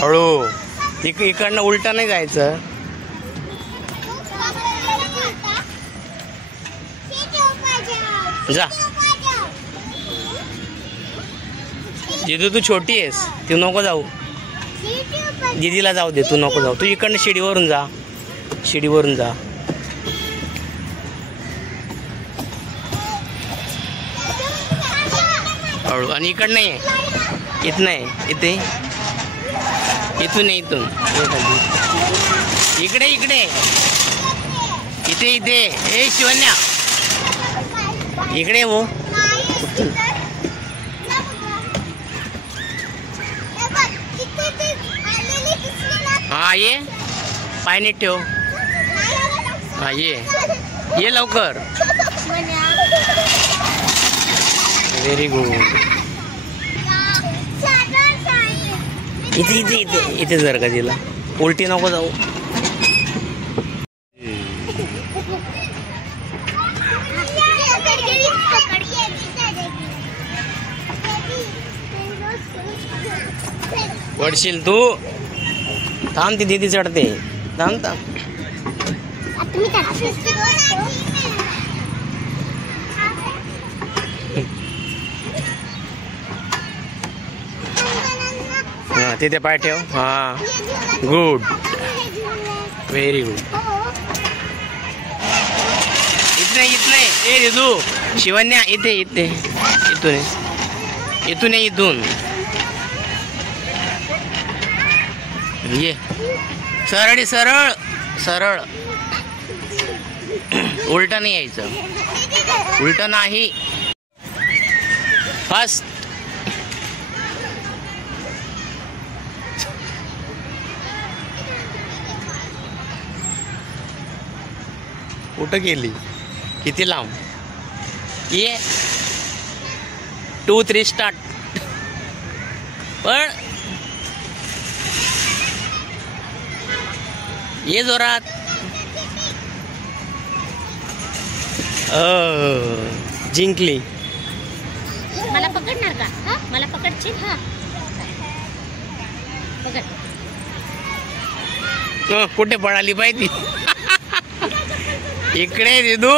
हळू इकडनं उलटा नाही जायचं. जा दिदू तू छोटी आहेस, तू नको जाऊ. दीदीला जाऊ दे, तू नको जाऊ. तू इकडनं शिडीवरून जा, शिडीवरून जा. हळू. आणि इकडनं ये, इथं नाही, इथे इथून नाही, इथून इकडे इकडे इथे इथे. ए शिवन्या इकडे वो. हा ये, पाय नीट ठेव. हा ये लवकर. Very good. इथे इथे इथे इथे जर का तिला उलटी नको जाऊ. पडशील तू. थांब, ती दीदी चढते. थांब थांब. हा तिथे पाय ठेव. हा गुड, व्हेरी गुड. इथं इथं ए रिदू शिवन्या इथे इथे इथून इथून इथून ये. सरळ सरळ सरळ. उलटा नाही यायचं, उलटा नाही. फास्ट. कुठं गेली, किती लांब. ये 2 3 स्टार्ट. पण ये जोरात. जिंकली. मला पकडणार का? हा मला पकडशील? हा पकड. कुठे पळाली पाहिजे. इकडे दिदू.